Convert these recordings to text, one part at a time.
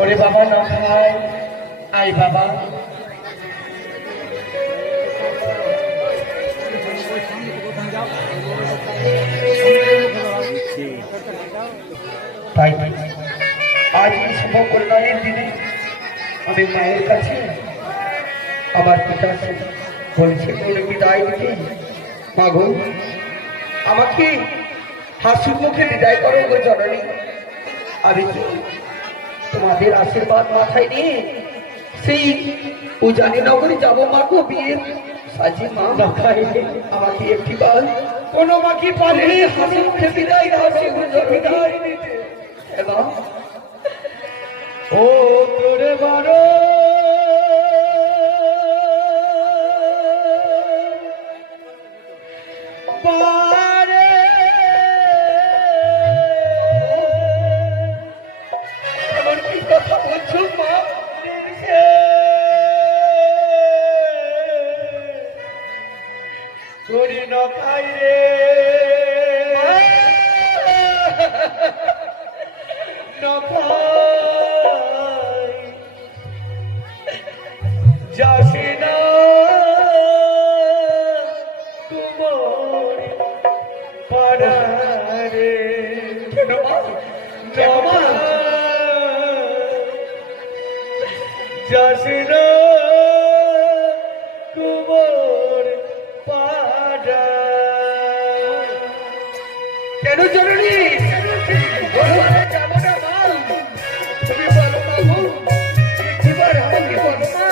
ওরে বাবা না খাই আই বাবা তাই আজ এই শুভ কল্যাণের দিনে আমি মায়ের কাছে আমার পিতা বলছে বলে বিদায় দিতে মাগো আমাকে হাসি মুখে বিদায় করো গো জননী। আমি কি তোমাদের আশীর্বাদ মাথায় নিয়ে সেই উজানি নগরে যাবো মাগো বিয়ের সাজি মা আমাকে একটি বার কোনো মাকে পারে হাসি মুখে বিদায় দাও বিদায় দিতে এবং ও তোরে বারো পারে আমার কি কথা বলছো মা করি না খাই রে যাসি না তোমার পাড়ারে যাসি না তোমার পাড়া কেন জরুরি যাবো না মা তুমি বলো বাবু একবার আমাকে বলো মা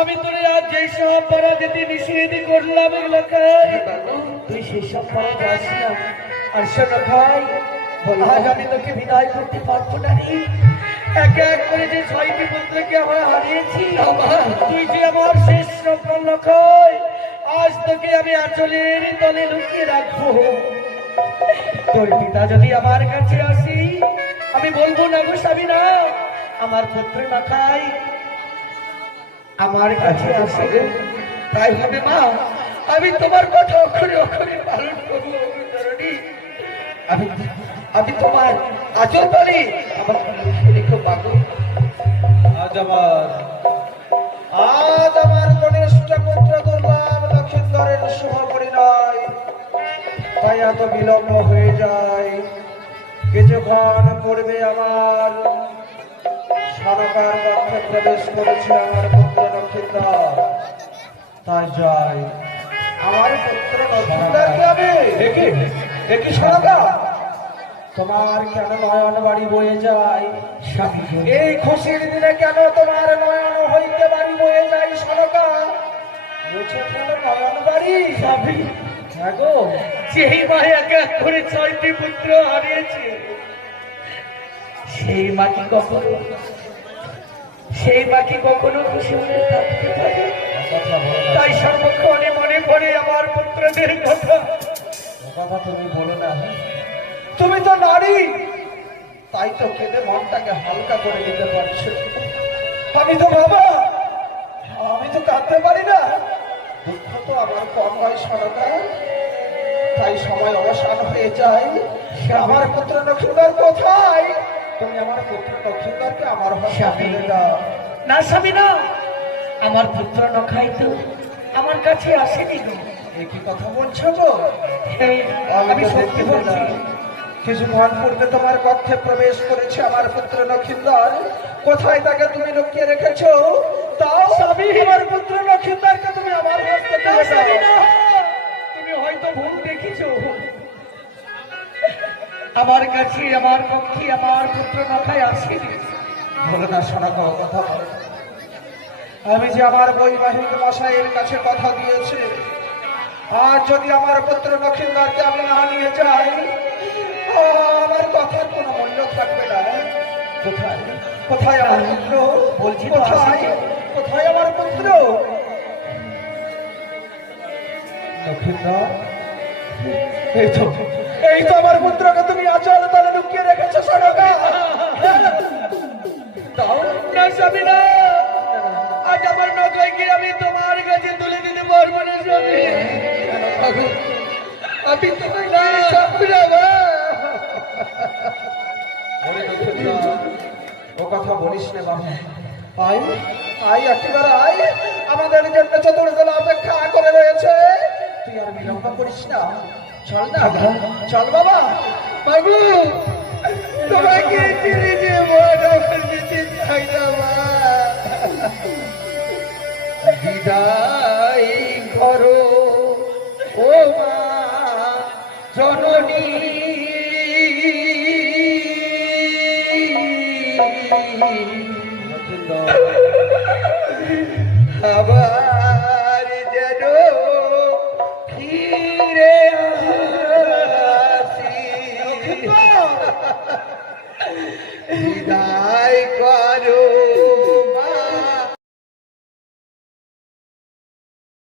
আমি তোরে আজ যে সব পাড়া যেতে নিষেধ করলাম এগুলো খাই, তুই সেসব পরে যাস না। আর শোনো ভাই, আজ আমি তোকে বিদায় করতে পারবো না রে। এক এক করে যে 6টি পুত্রকে আমরা হারিয়েছি, তুই যে আমার শেষ স্বপ্ন লক্ষ্য, আজ তোকে আমি আঁচলের তলে লুকিয়ে রাখবো। তোর পিতা যদি আমার কাছে আসি, আমি বলবো না গো স্বামী না, আমার পুত্র না খাই আমার কাছে আসে গো। তাই হবে মা, আমি তোমার কথা অক্ষরে অক্ষরে পালন করবো। আমি আমি তোমার আচল বলি আমার রেখো বাবু। আজ আমার কনিষ্ঠ পুত্র দুর্লভ লক্ষিন্দরের শুভ পরিণয়, তাই এত বিলম্ব হয়ে যায়। কিছুক্ষণ পূর্বে আমার সরকার পক্ষে প্রবেশ করেছে আমার পুত্র লক্ষিন্দর, তাই যাই আমার পুত্র লক্ষিন্দরকে আমি দেখি দেখি সরকার তোমার কেন নয়ন বাড়ি বয়ে যায়? এই খুশির দিনে কেন তোমার নয়ন হইতে বাড়ি বয়ে যায়? সরকার মুছে ফেলো নয়ন বাড়ি। হ্যাঁ গো, সেই মা এক এক করে 6টি পুত্র হারিয়েছে, সেই মা কি কখনো খুশি হয়ে থাকতে পারে? তাই সর্বক্ষণে মনে পড়ে আমার পুত্রদের কথা। কথা তুমি বলো না, তুমি তো নারী, তাই তো কেঁদে মনটাকে হালকা করে নিতে পারছো। আমি তো বাবা, আমি তো কাঁদতে পারি না। দুঃখ তো আমার কম হয় সরকার, তাই সময় অবসান হয়ে যায়। আমার পুত্র লক্ষিন্দর কোথায়? তুমি আমার পুত্র লক্ষিন্দরকে আমার হাতে দাও। না স্বামী না, আমার পুত্র নখাই তো আমার কাছে আসেনি গো। কি কথা বলছো গো? আমি সত্যি বলছি। কিছুক্ষণ পূর্বে তোমার কক্ষে প্রবেশ করেছে আমার পুত্র লক্ষিন্দর। কোথায় তাকে তুমি লুকিয়ে রেখেছো? তাও আমার পুত্র লক্ষিন্দরকে তুমি আমার হস্তে তুলে দাও। তুমি হয়তো ভুল দেখেছো। আমার কাছে আমার কক্ষে আমার পুত্র নখায় আসেনি। বলো না শোনা, কথা বলো। আমি যে আমার বৈবাহিক মশাইয়ের কাছে কথা দিয়েছি, আর যদি আমার পুত্র লক্ষিন্দরকে আমি না নিয়ে যাই, আমার কথার কোনো মূল্য থাকবে না। কোথায় কোথায় আমার পুত্র? বলছি কোথায় কোথায় আমার পুত্র লক্ষিন্দর? এই তো আমার পুত্রকে তুমি আচল তলে লুকিয়ে রেখেছো সরকার। তাও না স্বামী না, আজ আমার নখাইকে আমি তোমার কাছে তুলে দিতে পারবো না স্বামী। আমি তোমায় না ও কথা বলিস না বাবা। আই আই একেবারে আই, আমাদের জন্য চতুর্দল অপেক্ষা করে রয়েছে। তুই আর বিলম্ব করিস না, চল না, চল বাবা। বাবু তোমাকে চিনি যে চাই না মা। বিদায় করো ও মা জননী, আবার